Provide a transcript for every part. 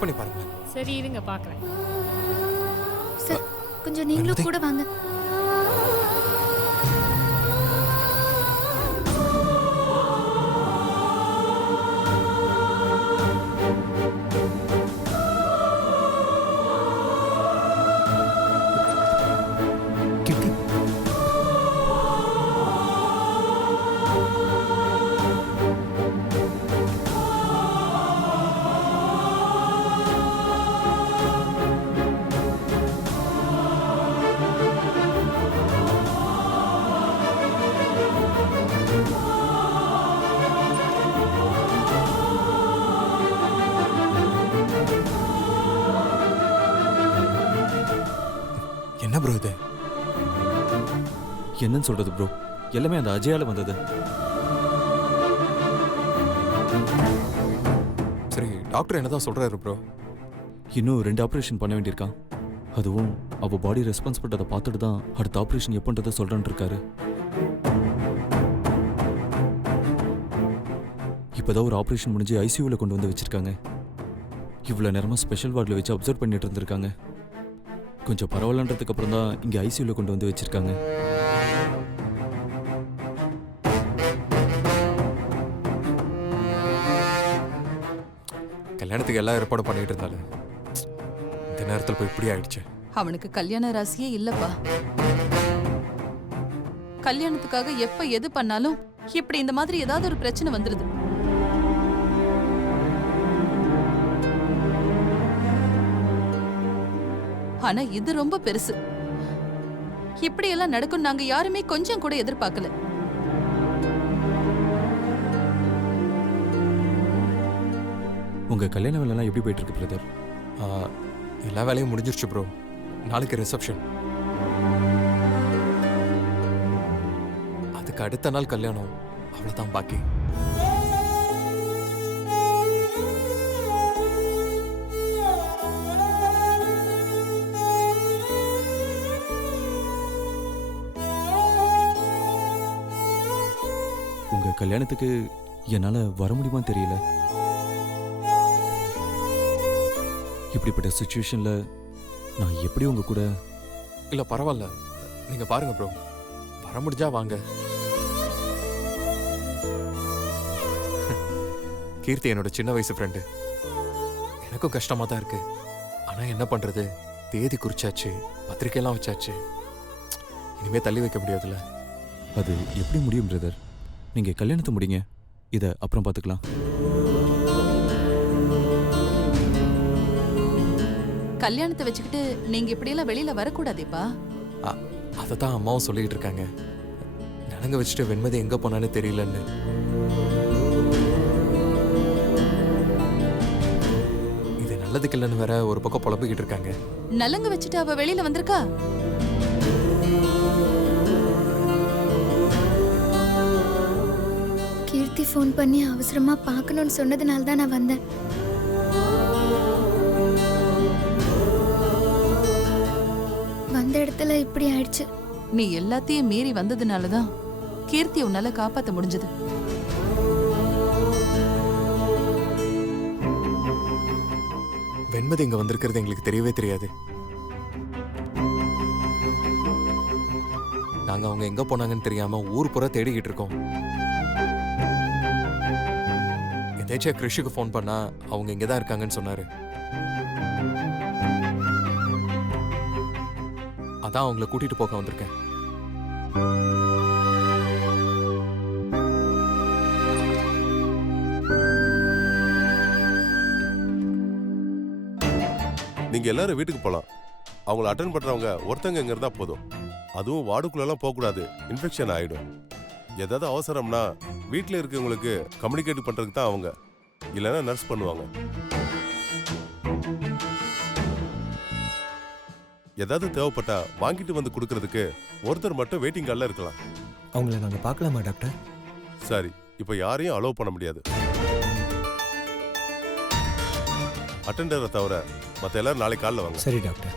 Check பண்ணி பாருங்க. சரி இருங்க பார்க்குறேன். சார் கொஞ்சம் நீங்களும் கூட வாங்க. கீர்த்தி, என்ன ப்ரோ இது? என்னன்னு சொல்றது ப்ரோ, எல்லாமே அந்த அஜயால வந்தது. சரி, டாக்டர் என்னதான் சொல்றாரு ப்ரோ? இன்னும் 2 ஆப்ரேஷன் பண்ண வேண்டியிருக்கான். அதுவும் அவ பாடி ரெஸ்பான்ஸ் பண்ணதை பார்த்துட்டு தான் அடுத்த ஆப்ரேஷன் எப்பன்றதை சொல்றேன்னு இருக்காரு. இப்போதான் ஒரு ஆப்ரேஷன் முடிஞ்சு ஐசியூல கொண்டு வந்து வச்சிருக்காங்க. இவ்வளோ நேரமா ஸ்பெஷல் வார்டில் வச்சு அப்சர்வ் பண்ணிட்டு இருந்திருக்காங்க. கொஞ்சம் பரவாயில்லன்றதுக்கு அப்புறம் தான் இங்கே ஐசியூல கொண்டு வந்து வச்சிருக்காங்க. கல்யாணத்துக்கு எல்லாம் ஏற்பாடு பண்ணிட்டு இருந்தாரு. இந்த நேரத்தில் போய் இப்படி ஆயிடுச்சு. அவனுக்கு கல்யாண ராசியே இல்லப்பா. கல்யாணத்துக்காக எப்ப எது பண்ணாலும் இப்படி இந்த மாதிரி ஏதாவது ஒரு பிரச்சனை வந்துருது. ஆனா இது ரொம்ப பெருசு. இப்படி எல்லாம் நடக்கும் நாங்க யாருமே கொஞ்சம் கூட எதிர்பார்க்கல. உங்க கல்யாண வேலைலாம் எப்படி போயிட்டு இருக்கு பிரதர்? எல்லா வேலையும் முடிஞ்சிருச்சு ப்ரோ. நாளைக்கு ரிசப்ஷன், அதுக்கு அடுத்த நாள் கல்யாணம். அவ்வளோதான் பாக்கி. உங்க கல்யாணத்துக்கு என்னால வர முடியுமா தெரியல. இப்படிப்பட்ட சுச்சுவேஷன்ல நான் எப்படி உங்க கூட? இல்லை பரவாயில்ல, நீங்க பாருங்க ப்ரோ, வர முடிஞ்சா வாங்க. கீர்த்தி என்னோட சின்ன வயசு ஃப்ரெண்டு. எனக்கும் கஷ்டமா தான் இருக்கு. ஆனா என்ன பண்றது, தேதி குறிச்சாச்சு, பத்திரிக்கையெல்லாம் வச்சாச்சு. இனிமே தள்ளி வைக்க முடியாதுல்ல. அது எப்படி முடியும் பிரதர்? நீங்க கல்யாணத்தை முடிங்க, இதை அப்புறம் பார்த்துக்கலாம். கல்யாணத்தை வச்சுக்கிட்டு நீங்க இப்படி எல்லாம் வெளியில வரக்கூடாதேப்பா. அதை தான் அம்மாவும் சொல்லிட்டு இருக்காங்க. நலங்க வச்சுட்டு வெண்மதி எங்க போனான்னு தெரியலன்னு. இது நல்லதுக்கு இல்லைன்னு வேற ஒரு பக்கம் புலம்பிக்கிட்டு இருக்காங்க. நலங்க வச்சுட்டு அவ வெளியில வந்திருக்கா? கீர்த்தி ஃபோன் பண்ணி அவசரமா பார்க்கணும்னு சொன்னதுனால தான் நான் வந்தேன். வந்த இடத்துல இப்படி ஆயிடுச்சு. நீ எல்லாத்தையும் மீறி வந்ததுனாலதான் கீர்த்தி உன்னால காப்பாத்த முடிஞ்சது. வெண்மதி இங்க வந்திருக்கிறது எங்களுக்கு தெரியவே தெரியாது. நாங்க அவங்க எங்க போனாங்கன்னு தெரியாம ஊர் புற தேடிக்கிட்டு இருக்கோம். எதாச்சும் கிருஷிக்கு ஃபோன் பண்ணா அவங்க இங்கதான் இருக்காங்கன்னு சொன்னாரு. அதான் அவங்கள கூட்டிட்டு போக வந்திருக்கேன். நீங்க எல்லாரும் வீட்டுக்கு போலாம். அவங்கள அட்டென்ட் பண்றவங்க ஒருத்தங்க இங்க இருந்தா போதும். அதுவும் வார்டுக்குள்ளெல்லாம் போகக்கூடாது, இன்ஃபெக்ஷன் ஆயிடும். ஏதாவது அவசரம்னா வீட்டில் இருக்கவங்களுக்கு கம்யூனிகேட் பண்றதுக்கு தான் அவங்க, இல்லைன்னா நர்ஸ் பண்ணுவாங்க. ஏதாவது தேவைப்பட்டா வாங்கிட்டு வந்து கொடுக்கறதுக்கு ஒருத்தர் மட்டும் வெயிட்டிங் கார்டில் இருக்கலாம். அவங்கள நாங்கள் பார்க்கலாமா டாக்டர்? சரி, இப்போ யாரையும் அலோவ் பண்ண முடியாது. அட்டெண்டரை தவிர மற்ற எல்லாரும் நாளைக்கு காலைல வாங்க. சரி டாக்டர்.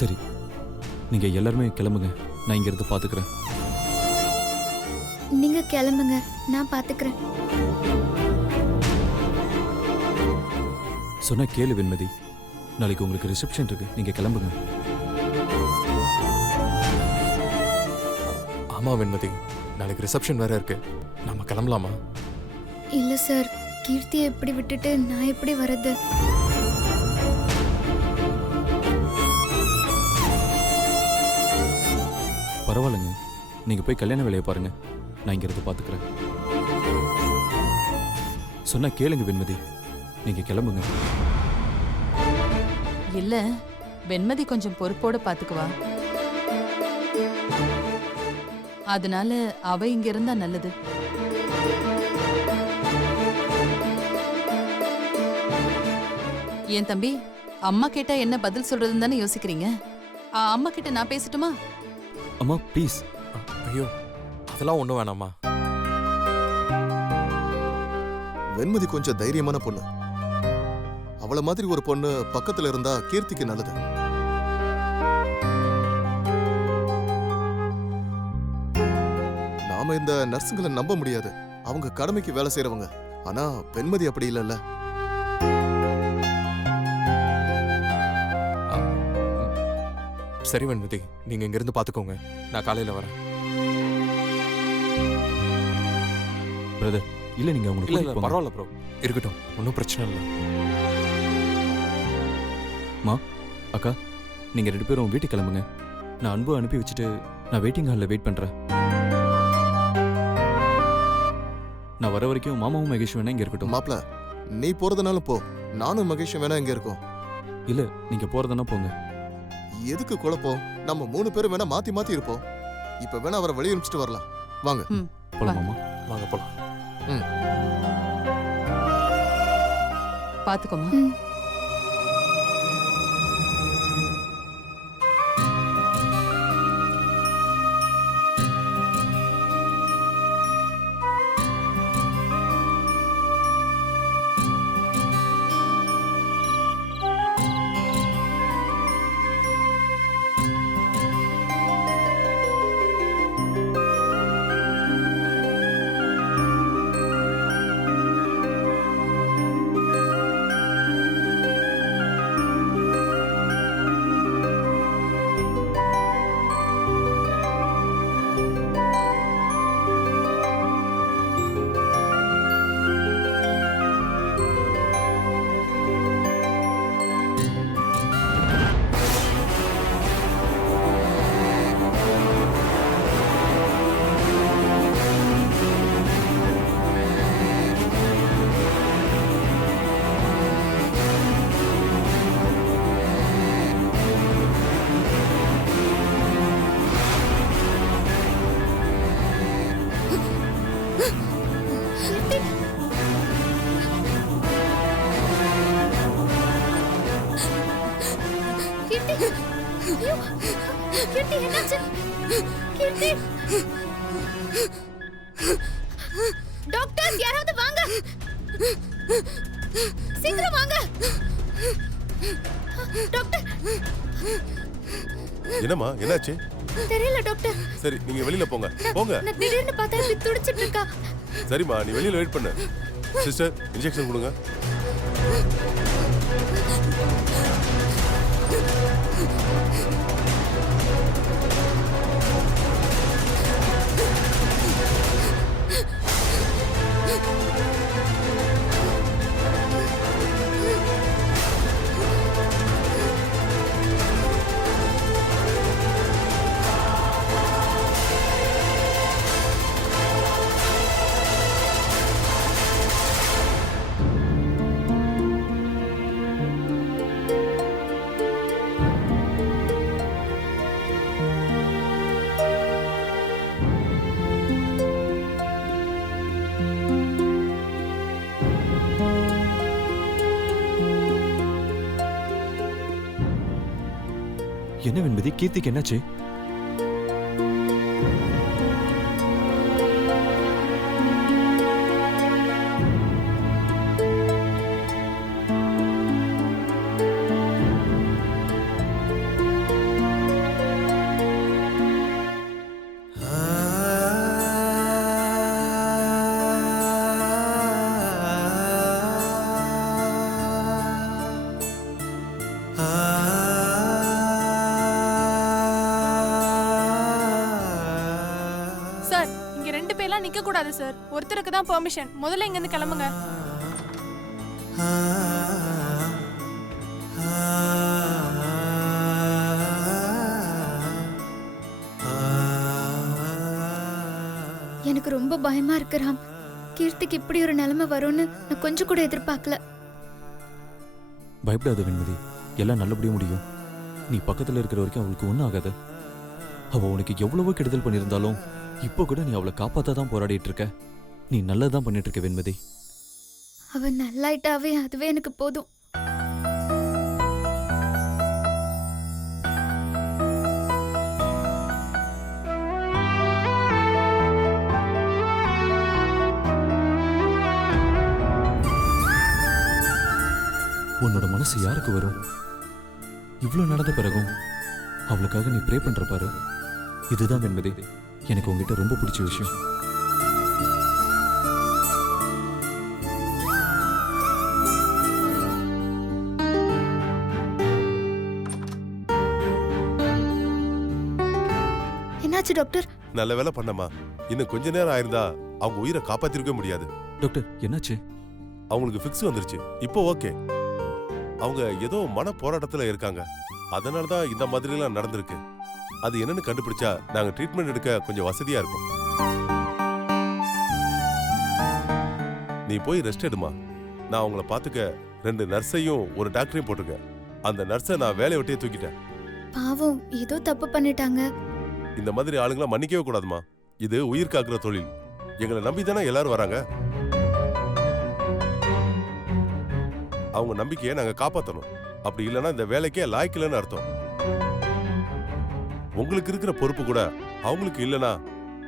சரி, நீங்கள் எல்லாருமே கிளம்புங்க, நான் இங்கேருந்து பார்த்துக்கிறேன். நீங்க கிளம்புங்க, நான் பாத்துக்கிறேன். சொன்னா கேளு வெண்மதி, நாளைக்கு உங்களுக்கு ரிசப்ஷன் இருக்கு, நீங்கள் கிளம்புங்க. ஆமா வெண்மதி, நாளைக்கு ரிசப்ஷன் வேற இருக்கு. நம்ம கிளம்பலாமா? இல்ல சார், கீர்த்தியை எப்படி விட்டுட்டு நான் எப்படி வர்றது? பரவாயில்லைங்க, நீங்கள் போய் கல்யாண வேலையை பாருங்க, நான் இங்கேருந்து பார்த்துக்கிறேன். சொன்னா கேளுங்க வெண்மதி, நீங்கள் கிளம்புங்க. இல்ல வெண்மதி கொஞ்சம் பொறுப்போட பாத்துக்குவா. அதனால அவ இங்க இருந்தா நல்லது. ஏன் தம்பி, அம்மா கேட்டா என்ன பதில் சொல்றதுன்னு தானே யோசிக்கிறீங்க? அம்மா கிட்ட நான் பேசட்டுமா? அம்மா ப்ளீஸ். ஐயோ, அதெல்லாம் ஒன்றும் வேணாம்மா. வெண்மதி கொஞ்சம் தைரியமான பொண்ணு. அவள மாதிரி ஒரு பொண்ணு பக்கத்துல இருந்தா கீர்த்திக்கு நல்லது. நாம இந்த நர்ஸுங்களை நம்ப முடியாது. அவங்க கடமைக்கு வேலை செய்யறவங்க. ஆனா வெண்மதி அப்படி இல்லைல்ல. சரி வெண்மதி, நீங்க இங்கிருந்து பாத்துக்கோங்க, நான் காலையில வரேன். பிரதர், இல்லை நீங்கள் அவங்களை இல்ல கூட்டிட்டு இல்ல போங்க. பரவாயில்ல ப்ரோ, இருக்கட்டும், ஒன்றும் பிரச்சனை இல்லை. அக்கா, நீங்கள் 2 பேரும் வீட்டுக்கு கிளம்புங்க. நான் அன்பு அனுப்பி வச்சுட்டு நான் வெயிட்டிங் ஹாலில் வெயிட் பண்ணுறேன். நான் வர வரைக்கும் மாமாவும் மகேஷ் வேணா இங்கே இருக்கட்டும். மாப்ள, நீ போறதுனாலும் போ. நானும் மகேஷும் வேணா இங்க இருக்கோம். இல்லை, நீங்கள் போகிறதுனா போங்க. எதுக்கு குழப்பம்? நம்ம 3 பேரும் வேணா மாத்தி மாத்தி இருப்போம். இப்ப வேணா அவரை வெளியே அனுப்பிச்சிட்டு வரலாம். வாங்க. போலாம் மாமா. வாங்க போலாம். பாத்துக்கோமா. ம். கீர்த்தி, ஐயோ, கீர்த்தி என்னாச்சு? கீர்த்தி, டாக்டர் யாராவது வாங்க, சீக்கிரம் வாங்க டாக்டர். என்னம்மா, என்னாச்சு? தெரியல டாக்டர். சரி, நீங்க வெளியில போங்க. போங்க. நான் திடீர்னு பார்த்தா இப்படி துடிச்சிட்டு இருக்கா. சரிம்மா, நீ வெளியில வெயிட் பண்ணு. சிஸ்டர், இன்ஜெக்ஷன் கொடுங்க. என்ன வெண்மதி, கீர்த்திக்கு என்னாச்சு? நிக்க கூடாது சார். ஒருத்தருக்கு தான் பெர்மிஷன். முதல்ல இங்க இருந்து கிளம்புங்க. எனக்கு ரொம்ப பயமா இருக்கு ராம். கீர்த்திக்கு இப்படி ஒரு நிலைமை வரும்னு நான் கொஞ்சம் கூட எதிர்பார்க்கல. பயப்படாத வெண்மதி, எல்லாம் நல்லபடியா முடியும். நீ பக்கத்துல இருக்கிற வரைக்கும் அவளுக்கு ஒன்றும் ஆகாது. அவ உனக்கு எவ்வளவோ கெடுதல் பண்ணியிருந்தாலும் இப்போ கூட நீ அவளை காப்பாற்ற தான் போராடிட்டு இருக்க. நீ நல்லதான் பண்ணிட்டு இருக்க வெண்மதி. அவ நல்லாயிட்டாவே அதுவே எனக்கு போதும். உன்னோட மனசு யாருக்கு வரும்? இவ்வளோ நடந்த பிறகும் அவளுக்காக நீ ப்ரே பண்ற பாரு. இதுதான் வெண்மதி எனக்கு உங்ககிட்ட ரொம்ப பிடிச்ச விஷயம். என்னாச்சு டாக்டர்? நல்ல வேலை பண்ணமா. இன்னும் கொஞ்ச நேரம் ஆயிருந்தா அவங்க உயிரை காப்பாத்திருக்க முடியாது. டாக்டர் என்னாச்சு? அவங்களுக்கு ஃபிக்ஸ் வந்துருச்சு. இப்போ ஓகே. அவங்க ஏதோ மன போராட்டத்துல இருக்காங்க. அதனால தான் இந்த மாதிரி எல்லாம் நடந்திருக்கு. அது என்னன்னு கண்டுபிடிச்சா நாங்க ட்ரீட்மெண்ட் எடுக்க கொஞ்சம் வசதியா இருக்கும். நீ போய் ரெஸ்ட் எடுமா. நான் அவங்கள பாத்துக்க 2 நர்ஸையும் ஒரு டாக்டரையும் போட்டிருக்கேன். அந்த நர்ஸை நான் வேலையை விட்டே தூக்கிட்டேன். பாவம், ஏதோ தப்பு பண்ணிட்டாங்க. இந்த மாதிரி ஆளுங்களை மன்னிக்கவே கூடாதுமா. இது உயிர் காக்குற தொழில். எங்களை நம்பி தானே எல்லாரும் வராங்க. அவங்க நம்பிக்கையை நாங்க காப்பாத்தணும். அப்படி இல்லைன்னா இந்த வேலைக்கே லாய்க்கலன்னு அர்த்தம். உங்களுக்கு இருக்கிற பொறுப்பு கூட அவங்களுக்கு இல்லைன்னா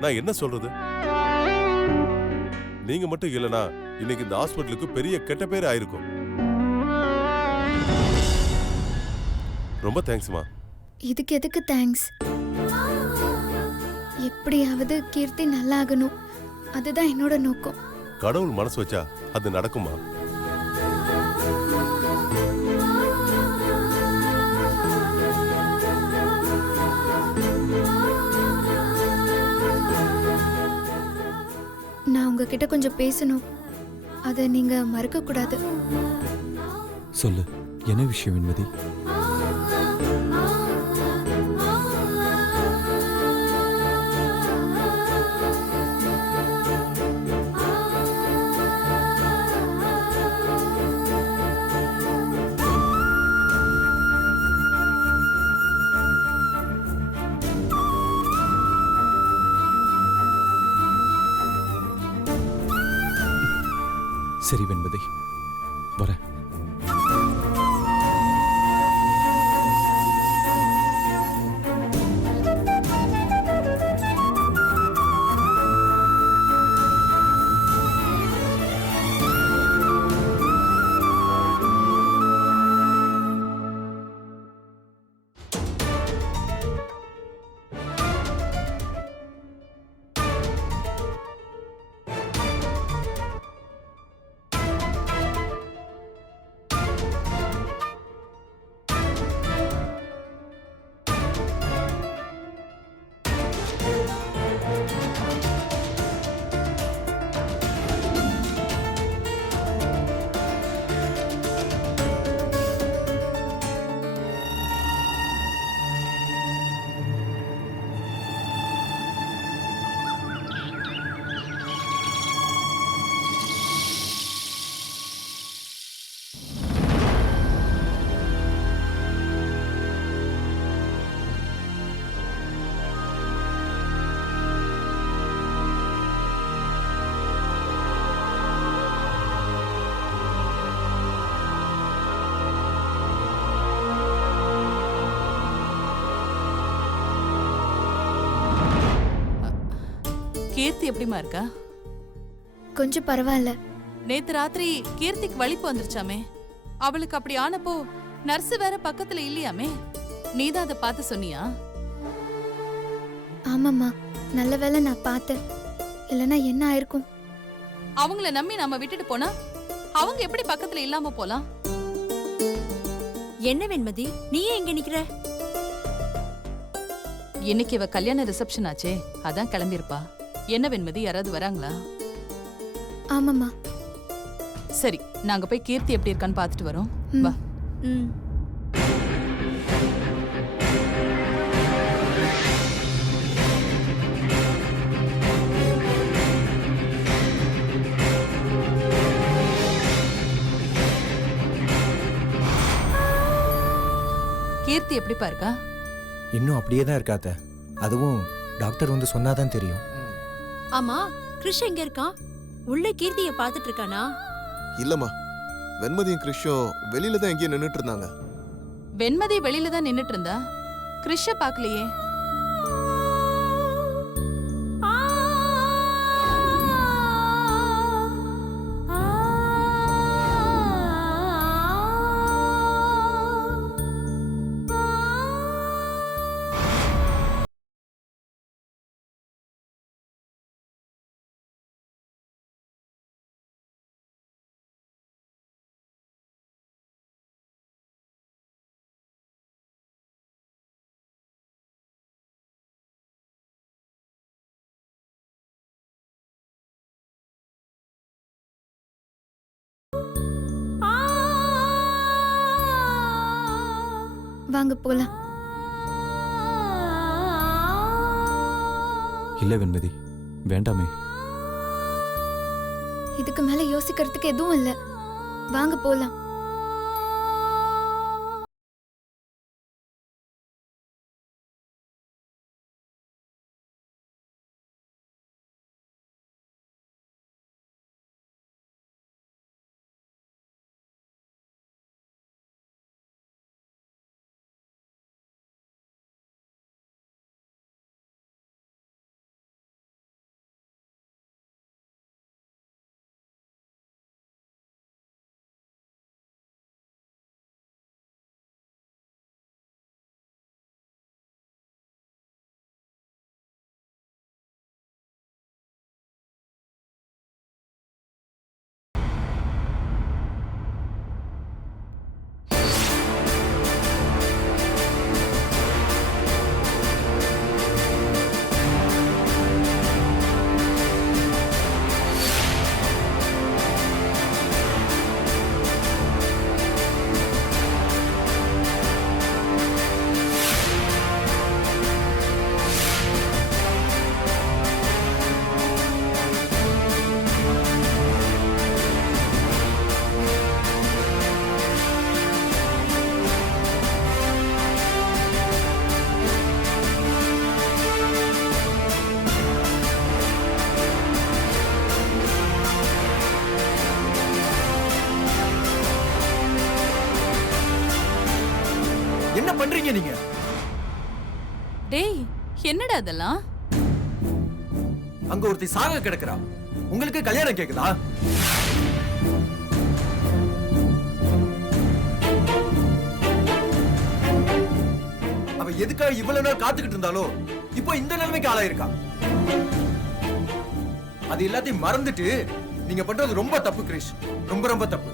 நான் என்ன சொல்றது? நீங்க மட்டும் இல்லைன்னா இன்னைக்கு இந்த ஹாஸ்பிட்டலுக்கு பெரிய கெட்ட பேர் ஆயிருக்கும். ரொம்ப தேங்க்ஸ்மா. இதுக்கு எதுக்கு தேங்க்ஸ்? எப்படியாவது கீர்த்தி நல்லா ஆகணும், அதுதான் என்னோட நோக்கம். கடவுள் மனசு வச்சா அது நடக்குமா? நான் உங்ககிட்ட கொஞ்சம் பேசணும், அதை நீங்க மறக்க கூடாது. சொல்லு, என்ன விஷயம் வெண்மதி? சரி வெண்மதி, வரேன். கீர்த்தி எப்படிமா இருக்கா? கொஞ்சம் பரவாயில்ல. நேத்து ராத்திரி கீர்த்திக்கு வலிப்பு வந்துருச்சாமே. அவளுக்கு அப்படி ஆனப்போ நர்ஸ் வேற பக்கத்துல இல்லையாமே. நீதான் அதை பார்த்து சொன்னியா? ஆமாம்மா, நல்ல வேளை நான் பார்த்தேன், இல்லைன்னா என்ன ஆயிருக்கும்? அவங்கள நம்பி நம்ம விட்டுட்டு போனா அவங்க எப்படி பக்கத்துல இல்லாம போலாம்? என்ன வெண்மதி, நீ எங்க நிக்கிற? இன்னைக்கு இவ கல்யாண ரிசப்ஷன் ஆச்சே, அதான் கிளம்பிருப்பா. என்ன வெண்மதி, யாராவது வராங்களா? ஆமாம்மா. சரி, நாங்க போய் கீர்த்தி எப்படி இருக்கான்னு பார்த்துட்டு வரோம். ம். வா. ம். கீர்த்தி எப்படிப்பா இருக்கா? இன்னும் அப்படியே தான் இருக்காத்த. அதுவும் டாக்டர் வந்து சொன்னாதான் தெரியும். ஆமா, கிருஷ் எங்க இருக்கான்? உள்ள கீர்த்திய பாத்துட்டு இருக்கானா? இல்லம்மா, வெண்மதியும் கிறிஷும் வெளியில தான் எங்கேயும் நின்னுட்டு இருந்தாங்க. வெண்மதி வெளியில தான் நின்னுட்டு இருந்தா, கிருஷ்ஷ பாக்கலையே. வாங்க போலாம். இல்ல வெண்மதி, வேண்டாமே. இதுக்கு மேல யோசிக்கிறதுக்கு எதுவும் இல்ல. வாங்க போலாம். என்ன பண்றீங்க நீங்க? டேய், என்னடா அதெல்லாம்? அங்க ஒருத்தி சாக கிடக்குறா. உங்களுக்கு கல்யாணம் கேக்குதா? அவ எதுக்காக இவ்வளவு நாள் காத்துக்கிட்டு இருந்தாலோ இப்போ இந்த நிலைமைக்கு ஆளாயிருக்கா. அது எல்லாத்தையும் மறந்துட்டு நீங்க பண்றது ரொம்ப தப்பு கிரிஷ், ரொம்ப ரொம்ப தப்பு.